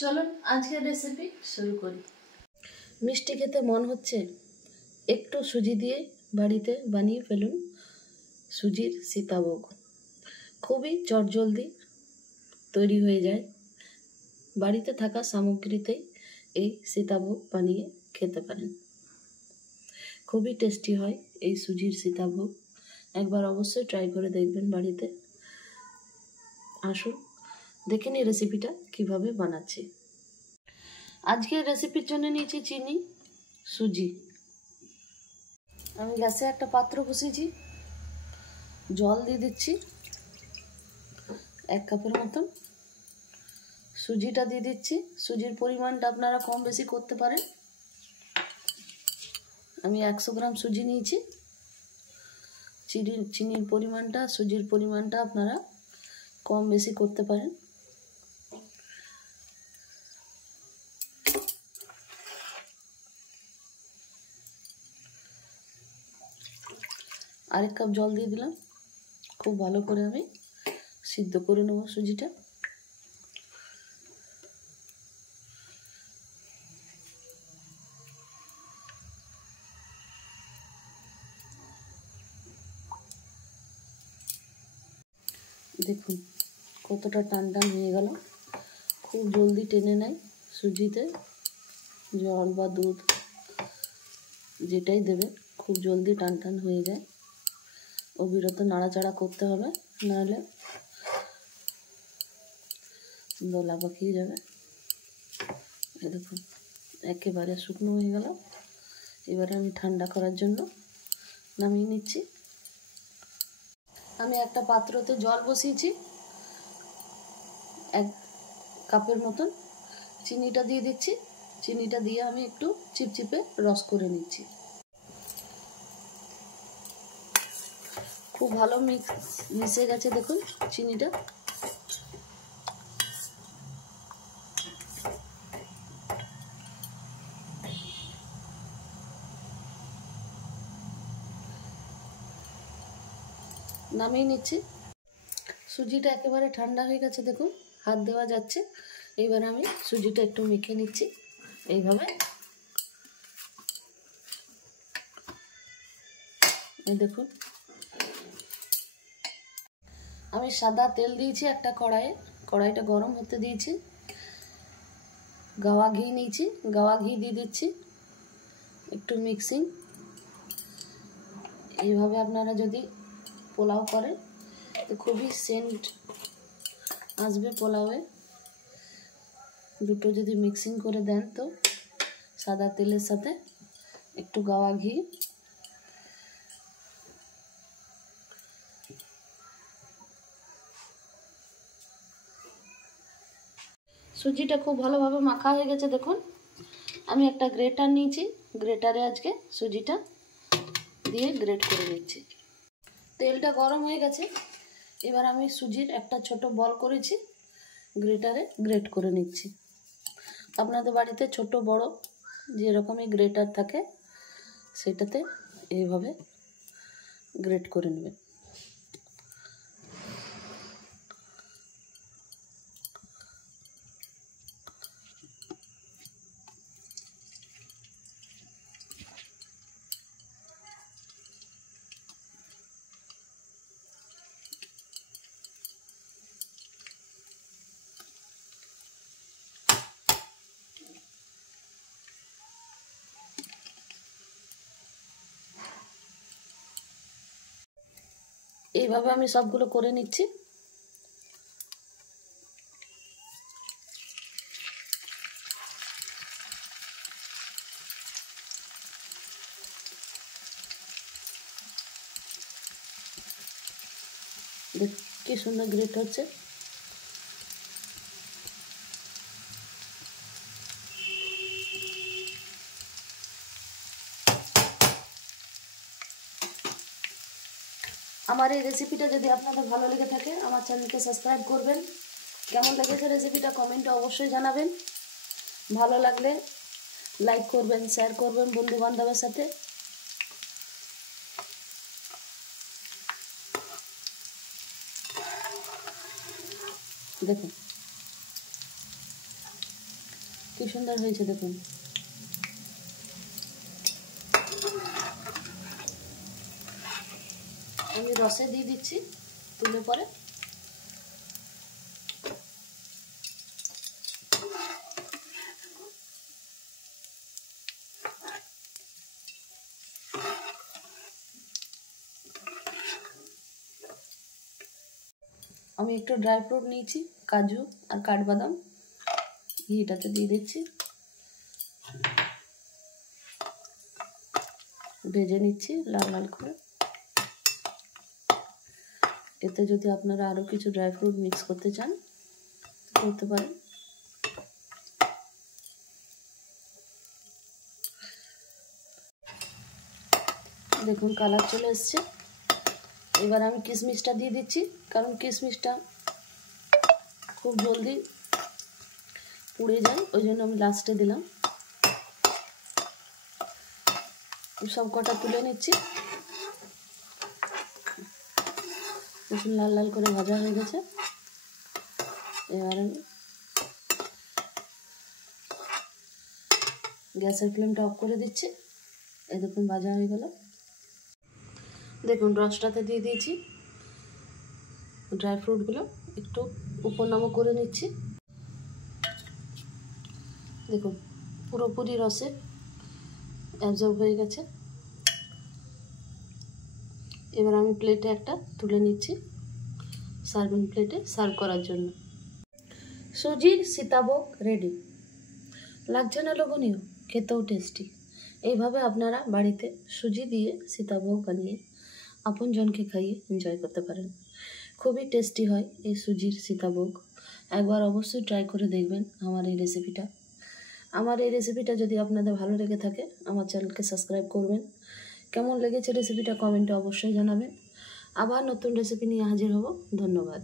চলুন আজকের রেসিপি শুরু করি। মিষ্টি খেতে মন হচ্ছে, একটু সুজি দিয়ে বাড়িতে বানিয়ে ফেলুন সুজির সীতাভোগ। খুবই চটজলদি তৈরি হয়ে যায়। বাড়িতে থাকা সামগ্রীতেই এই সীতাভোগ বানিয়ে খেতে পারেন। খুবই টেস্টি হয় এই সুজির সীতাভোগ। একবার অবশ্যই ট্রাই করে দেখবেন বাড়িতে। আসুন দেখে নিই রেসিপিটা কিভাবে বানাচ্ছি। আজকের রেসিপির জন্য নিয়েছি চিনি, সুজি। আমি গ্যাসে একটা পাত্র বসিয়েছি, জল দিয়ে দিচ্ছি 1 কাপের মতন। সুজিটা দিয়ে দিচ্ছি। সুজির পরিমাণটা আপনারা কম বেশি করতে পারেন। আমি 100 গ্রাম সুজি নিয়েছি। চিনির পরিমাণটা, সুজির পরিমাণটা আপনারা কম বেশি করতে পারেন। আরেক কাপ জল দিয়ে দিলাম। খুব ভালো করে আমি সিদ্ধ করে নেব সুজিটা। দেখুন কতটা টান টান হয়ে গেল। খুব জলদি টেনে নেয় সুজিতে, জল বা দুধ যেটাই দেবে খুব জলদি টান টান হয়ে যায়। অবিরত নাড়াচাড়া করতে হবে, নাহলে দলা পাকিয়ে যাবে। দেখুন একেবারে শুকনো হয়ে গেল। এবারে আমি ঠান্ডা করার জন্য নামিয়ে নিচ্ছি। আমি একটা পাত্রতে জল বসিয়েছি, 1 কাপের মতন। চিনিটা দিয়ে দিচ্ছি। চিনিটা দিয়ে আমি একটু চিপচিপে রস করে নিচ্ছি। খুব ভালো মিশে গেছে দেখুন চিনিটা। নামিয়ে নিচ্ছি। সুজিটা একেবারে ঠান্ডা হয়ে গেছে দেখুন, হাত দেওয়া যাচ্ছে। এবার আমি সুজিটা একটু মেখে নিচ্ছি এইভাবে। এই দেখুন আমি সাদা তেল দিয়েছি একটা কড়াইয়ে। কড়াইটা গরম হতে দিয়েছি। গাওয়া ঘি নিয়েছি, গাওয়া ঘি দিয়ে দিচ্ছি। একটু মিক্সিং। এইভাবে আপনারা যদি পোলাও করেন তো খুবই সেন্ট আসবে পোলাওয়ে। দুটো যদি মিক্সিং করে দেন তো সাদা তেলের সাথে একটু গাওয়া ঘি। সুজিটা খুব ভালোভাবে মাখা হয়ে গেছে দেখুন। আমি একটা গ্রেটার নিয়েছি, গ্রেটারে আজকে সুজিটা দিয়ে গ্রেট করে নিচ্ছি। তেলটা গরম হয়ে গেছে। এবার আমি সুজির একটা ছোট বল করেছি, গ্রেটারে গ্রেট করে নিচ্ছি। আপনাদের বাড়িতে ছোট বড় যেরকমই গ্রেটার থাকে সেটাতে এইভাবে গ্রেট করে নেবেন। এইভাবে আমি সবগুলো করে নিচ্ছি। দেখ কি সুন্দর গ্রেট হচ্ছে। আমার এই রেসিপিটা যদি আপনাদের ভালো লেগে থাকে আমার চ্যানেলকে সাবস্ক্রাইব করবেন। কেমন লেগেছে রেসিপিটা কমেন্টে অবশ্যই জানাবেন। ভালো লাগলে লাইক করবেন, শেয়ার করবেন বন্ধু বান্ধবের সাথে। দেখুন কি সুন্দর হয়েছে দেখুন। আমি রসে দিয়ে দিচ্ছি তুলে পরে। আমি একটু ড্রাই ফ্রুট নিয়েছি, কাজু আর কাঠবাদাম, ঘিটাতে দিয়ে দিচ্ছি, ভেজে নিচ্ছি লাল লাল করে। এতে যদি আপনারা আরও কিছু ড্রাই ফ্রুট মিক্স করতে চান করতে পারেন। দেখুন কালার চলে এসছে। এবার আমি কিশমিশটা দিয়ে দিচ্ছি, কারণ কিশমিশটা খুব জলদি পুড়ে যায়, ওই জন্য আমি লাস্টে দিলাম। সব কটা তুলে নিচ্ছি। দেখুন লাল লাল করে ভাজা হয়ে গেছে। এবার আমি গ্যাসের ফ্লেমটা অফ করে দিচ্ছি। এই দেখুন ভাজা হয়ে গেল। দেখুন রসটাতে দিয়ে দিয়েছি ড্রাই ফ্রুটগুলো, একটু উপর নামও করে নিচ্ছি। দেখুন পুরোপুরি রসে অ্যাবজর্ব হয়ে গেছে। এবার আমি প্লেটে একটা তুলে নিচ্ছি, সার্ভিং প্লেটে সার্ভ করার জন্য। সুজির সীতাভোগ রেডি। লাগছে না লোভনীয়, খেতেও টেস্টি। এইভাবে আপনারা বাড়িতে সুজি দিয়ে সীতাভোগ বানিয়ে আপনজনকে খাইয়ে এনজয় করতে পারেন। খুবই টেস্টি হয় এই সুজির সীতাভোগ। একবার অবশ্যই ট্রাই করে দেখবেন আমার এই রেসিপিটা। আমার এই রেসিপিটা যদি আপনাদের ভালো লেগে থাকে আমার চ্যানেলকে সাবস্ক্রাইব করবেন। কেমন লেগেছে রেসিপিটা কমেন্টে অবশ্যই জানাবেন। আবার নতুন রেসিপি নিয়ে হাজির হব। ধন্যবাদ।